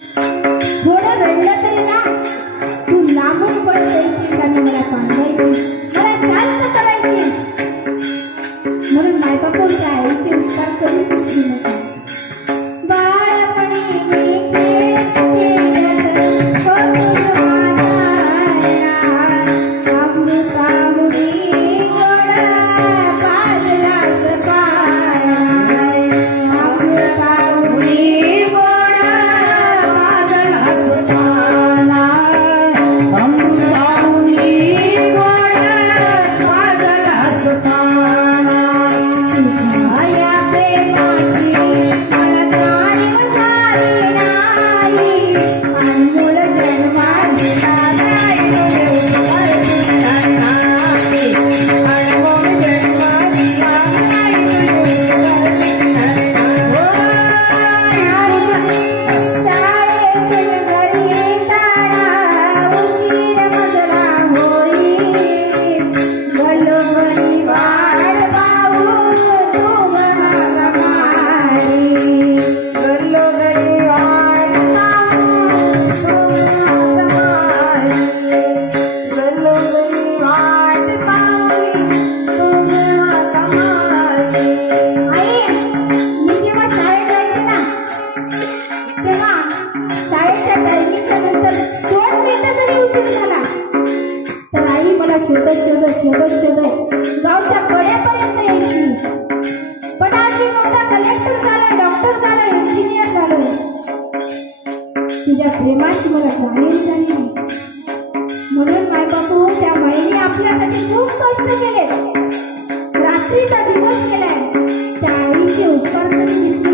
थोडं रडलं तरी ना तू लांबून पळ द्यायची आणि मला बांधायची, मला शांत करायची. म्हणून मायबापाच्या आईचे उपकार कधीच विसरू नका. गावच्या कड्यापर्यंत यायची. पण आज मी मोठा कलेक्टर झाला, डॉक्टर झाला, इंजिनियर झालो. तुझ्या प्रेमाची मला जाणीव झाली. म्हणून मायबापू त्या बाईने आपल्यासाठी खूप कष्ट केले, रात्रीचा दिवस केलाय. त्या आईचे उपकार कधी